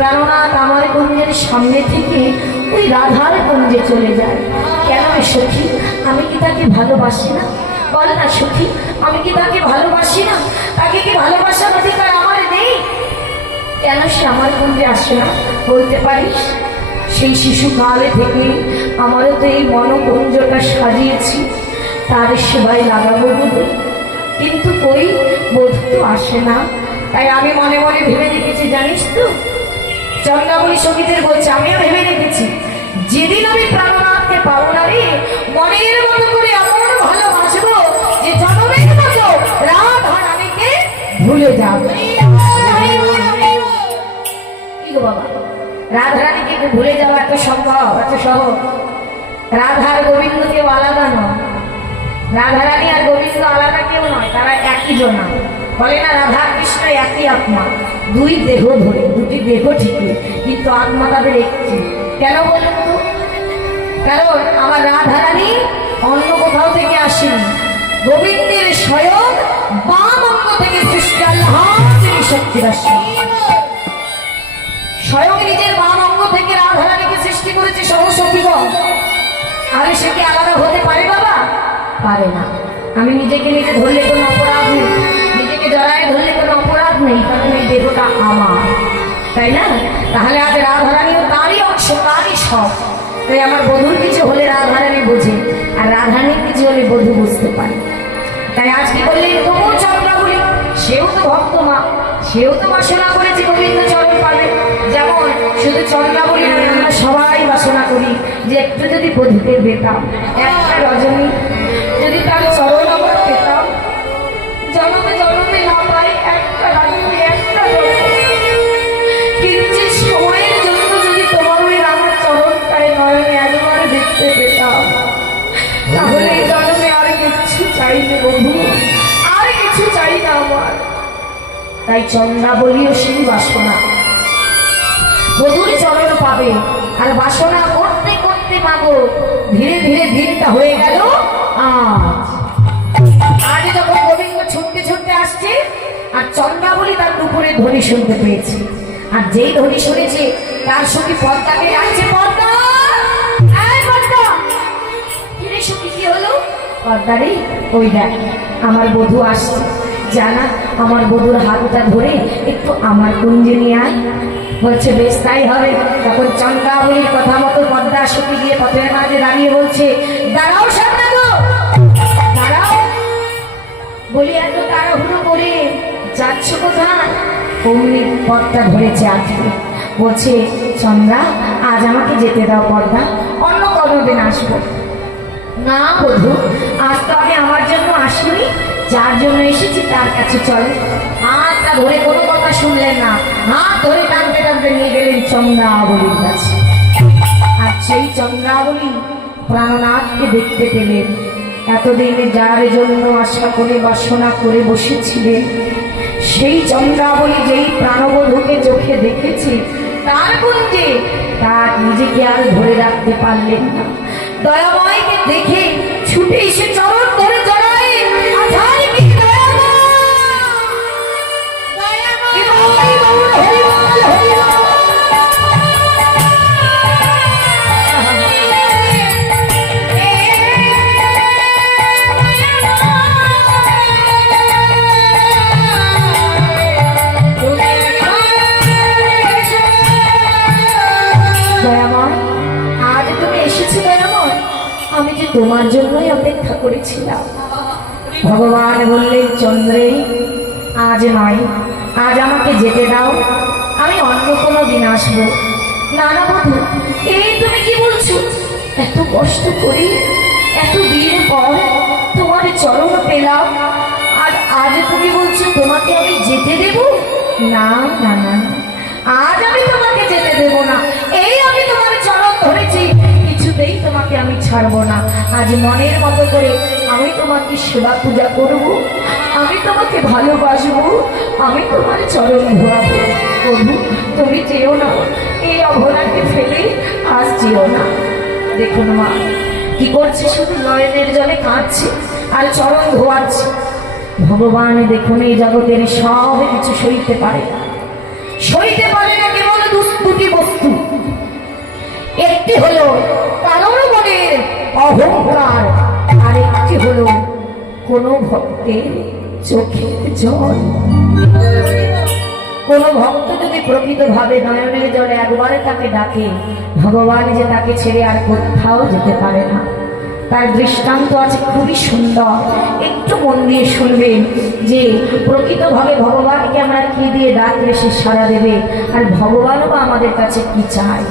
প্রাণনাথ আমার কুঞ্জের সামনে থেকে ওই রাধার কুঞ্জে চলে যায়। কেন সখী, আমি কি তাকে ভালোবাসি না? বল না সখী, আমি কি তাকে ভালোবাসি না? তাকে কি ভালোবাসার অধিকার আমার নেই? কেন সে আমার কুঞ্জে আসে না বলতে পারিস? সেই শিশুকালে থেকে আমারও তো এই মনকুঞ্জটা সাজিয়েছি তার সেবায় লাগাবো বলে, কিন্তু কই বধূ তো আসে না। তাই আমি মনে মনে ভেবে রেখেছি, জানিস তো, চন্দ্রাবলী সঙ্গীতের বলছে, আমিও ভেবে রেখেছি যেদিন আমি প্রাণনাথকে পাবো না রে, মনের মতো করে এমন ভালোবাসবো যে জনমের মতো রাধা রানীকে ভুলে যাবে। কি গো বাবা, রাধা রানীকে ভুলে যাওয়া এত সম্ভব, এত সহজ? রাধার গোবিন্দ কেউ আলাদা নয়, রাধা রানী আর গোবিন্দ আলাদা কেউ নয়, তারা একই জনা। বলে না রাধা কৃষ্ণ একই আত্মা, দুই দেহ ধরে, দুটি দেহ ঠিকই, কিন্তু আত্মা তাদের একটি। কেন বলুন তো? কারণ আমার রাধা রানী অন্য কোথাও থেকে আসেনি, গোবিন্দের স্বয়ং বাম অঙ্গ থেকে সৃষ্টি। আল্লাহ তিনি শক্তির আসেন, স্বয়ং নিজের বাম অঙ্গ থেকে রাধা রানীকে সৃষ্টি করেছে সহসখীগণ। আরে সে কি আলাদা হতে পারে বাবা? পারে না। আমি নিজেকে নিজে ধরলে কোনো অপরাধ নেই, নিজেকে জড়ায় ধরলে কোনো অপরাধ নেই, কারণ এই দেহটা আমার, তাই না? তাহলে আজ রাধারানীও তারই অংশ, তারই সব। তাই আমার বধূর কিছু হলে রাধারানী বোঝে, আর রাধারানীর কিছু হলে বধূ বুঝতে পারে। তাই আজকে বললেন তবু চন্দ্রাবলী, সেও তো ভক্ত মা, সেও তো বাসনা করেছে গোবিন্দ চরণ পাবে। যেমন শুধু চন্দ্রাবলী নয়, আমরা সবাই বাসনা করি যে একটু যদি বধূকে পেতাম, একটা রজনী যদি তার চরণ আমরা পেতাম, জন্মে জন্মে না পাই একটা রাজনী, একটা কিন্তু সময়ের জন্য যদি তোমার ওই রামের চরণটায় নয়নে একবার দেখতে পেতাম, তাহলে এই জন্মে আর কিছু চাইবে বধূ, আর কিছু চাই না আমার। তাই চন্দ্রাবলীও সেই বাসনা, বধূর চরণ পাবে। আর বাসনা করতে করতে মাগো ধীরে ধীরে দিনটা হয়ে গেল আজ যখন গোবিন্দ ছুটতে ছুটতে আসছে, আর চন্দ্রাবলী তার দুপুরে ধ্বনি শুনতে পেয়েছে। আর যেই ধ্বনি শুনেছে তার সঙ্গে পদ্মাকে ডাকছে, পদ্মা পদ্মা, কি হলো পদ্মা রে? ওই দেখ আমার বধূ আসছে, জানা আমার বধূর হাতটা ধরে একটু আমার কুঞ্জে নিয়ে আয়। বলছে বেশ তাই হবে। তখন চন্দ্রাবলীর কথা মতো পদ্মা সখী গিয়ে পথের মাঝে দাঁড়িয়ে বলছে, দাঁড়াও সামনে তো, দাঁড়াও। বলি এত তাড়াহুড়ো করে যাচ্ছ কোথায়? অমনি পদ্মা ধরেছে আজকে, বলছে চন্দ্রা আজ আমাকে যেতে দাও পদ্মা, অন্য কোনোদিন আসবো না। বধূ আজ তো আমি আমার জন্য আসিনি, যার জন্য এসেছি তার কাছে চলো। হাতটা ধরে কোনো কথা শুনলেন না, হাত ধরে টানতে টানতে নিয়ে গেলেন চন্দ্রাবলীর কাছে। আর সেই চন্দ্রাবলী প্রাণনাথকে দেখতে পেলেন। এতদিনে যার জন্য আশা করে বাসনা করে বসেছিলেন, সেই চন্দ্রাবলী যেই প্রাণবধূকে চোখে দেখেছে তার কুঞ্জে, তার নিজেকে আর ধরে রাখতে পারলেন না। দয়াময়কে দেখে ছুটে এসে চরণ ধরে জড়ায়, আমি যে তোমার জন্যই অপেক্ষা করেছিলাম। ভগবান বললেন চন্দ্রে আজ নয়, আজ আমাকে যেতে দাও, আমি অন্য কোনো দিন আসবো। না না বধূ, এই তুমি কি বলছো? এত কষ্ট করি এত দিন পর তোমার চরণ পেলাম, আর আজ তুমি বলছো তোমাকে আমি যেতে দেব? না না না, আজ আমি তোমাকে যেতে দেব না। এই আমি তোমার চরণ ধরেছি, কিছুতেই তোমাকে আমি ছাড়বো না। আজ মনের মতো করে আমি তোমাকে সেবা পূজা করব, আমি তোমাকে ভালোবাসবো, আমি তোমার চরণ ধোয়াবো। প্রভু তুমি যেও না, এই অভরাকে ফেলে আজ যেও না। দেখুন মা কি করছে, শুধু নয়নের জলে কাঁদছে আর চরণ ধোয়াচ্ছে। ভগবান দেখুন এই জগতের সব কিছু সইতে পারে না, সইতে পারে না কেবল দুষ্ট একটি হলো কারোর মনের অহংকার, আরেকটি হলো কোন ভক্তের চোখের জল। কোন ভক্ত যদি প্রকৃতভাবে নয়নের জলে একবারে তাকে ডাকে, ভগবান যে তাকে ছেড়ে আর কোথাও যেতে পারে না। তার দৃষ্টান্ত আছে খুবই সুন্দর, একটু মন দিয়ে শুনবেন যে প্রকৃতভাবে ভগবানকে আমরা কি দিয়ে ডাকলে সে সাড়া দেবে, আর ভগবানও বা আমাদের কাছে কি চায়।